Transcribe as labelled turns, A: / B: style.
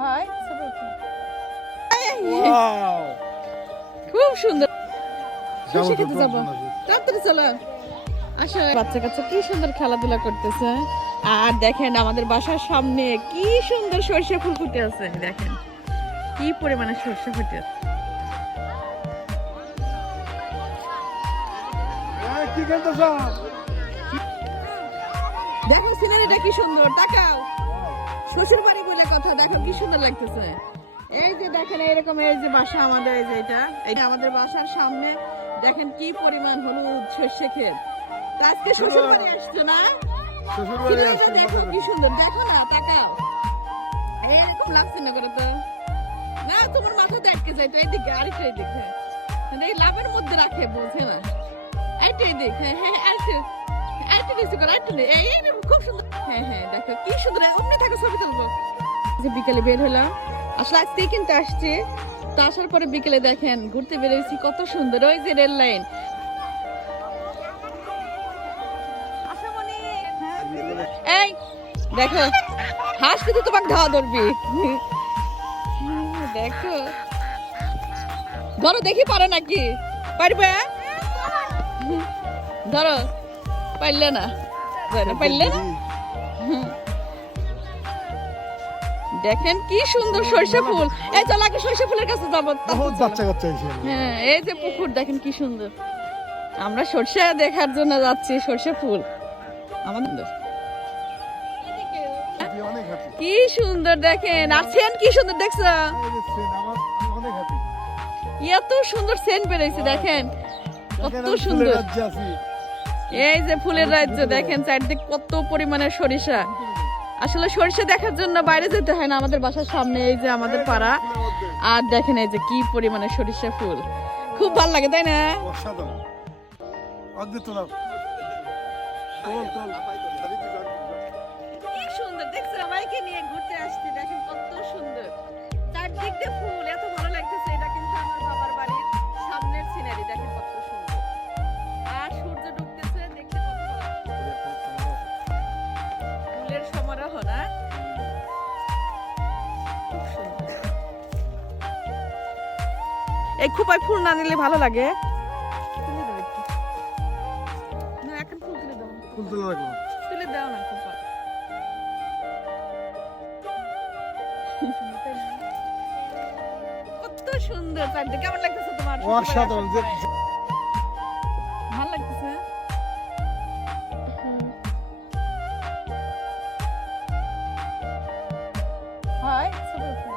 A: হয়? খুব সুন্দর।
B: যাব।
A: তাড়াতাড়ি চলো। বাচ্চা কাচ্চা কি সুন্দর খেলাধুলা করতেছে। আর দেখেন আমাদের বাসার সামনে কি সুন্দর সরষে ফুল ফুটে আছে দেখেন। কি পরিমাণে সরষে ফুটে আছে। দেখো সিনারিটা কি সুন্দর তাকাও। শ্বশুর বাড়ি বলে কথা দেখো কি সুন্দর লাগতেছে। এই যে দেখেন এরকম এই যে বাসা আমাদের এই যে এটা এটা আমাদের বাসার সামনে দেখেন কি পরিমাণ হলুদ সর্ষে ক্ষেত। আজকে শ্বশুর বাড়ি আসছো না?
B: শ্বশুর বাড়ি আসছে
A: দেখো কি সুন্দর দেখো না তাকাও। এরকম লাগছে না করে তো। না তোমার মাথাতে আটকে যায় তো এইদিকে আরেকটা এদিকে কিন্তু এই লাভের মধ্যে রাখে বোঝে না। আরেকটা এদিক হ্যাঁ হ্যাঁ আরেকটা আরেকটা নিচে করো আরেকটা এই খুব সুন্দর। কি সুন্দর থাকো ছবি তুলবো। যে বিকেলে বের হলাম, আসলে কিন্তু আসছি। তো আসার পরে বিকেলে দেখেন, ঘুরতে বেরোয়েছি, কত সুন্দর। ওই যে রেল লাইন। এই, দেখো কিন্তু তোমাকে ধাওয়া ধরবি। দেখো। ধরো, দেখি পারো নাকি? পারবে? ধরো। পারলে না? পারলে না? দেখেন কি সুন্দর সরষে ফুল। এই চল আগে সরষে ফুলের কাছে যাব
B: বহুত বাচ্চা কাচ্চা
A: হ্যাঁ এই যে পুকুর দেখেন কি সুন্দর। আমরা সরষে দেখার জন্য যাচ্ছি সরষে ফুল। আমাদের কি সুন্দর দেখেন। আর সেন কি সুন্দর দেখছ? এত সুন্দর সেন বেরোইছে দেখেন। কত সুন্দর। এই যে ফুলের রাজ্য দেখেন চারদিক কত পরিমাণে সরিষা। আসলে সরিষা দেখার জন্য বাইরে যেতে হয় না আমাদের বাসার সামনে এই যে আমাদের পাড়া। আর দেখেন এই যে কি পরিমাণে সরিষা ফুল। খুব ভালো লাগে তাই না? সুন্দর দেখছ সবাইকে নিয়ে ঘুরতে আসছি দেখেন কত সুন্দর। চারদিক দিয়ে ফুল এত না। এই খোপায় ফুল না নিলে ভালো লাগে? দাও একটু। ফুল তুলে দাও।
B: ফুল তুলে রাখো
A: তুলে দাও না খোপা। কত সুন্দর চারদিকে। কেমন লাগতেছে তোমার?
B: অসাধারণ
A: ভালো লাগতেছে। হয় ছবি উঠো।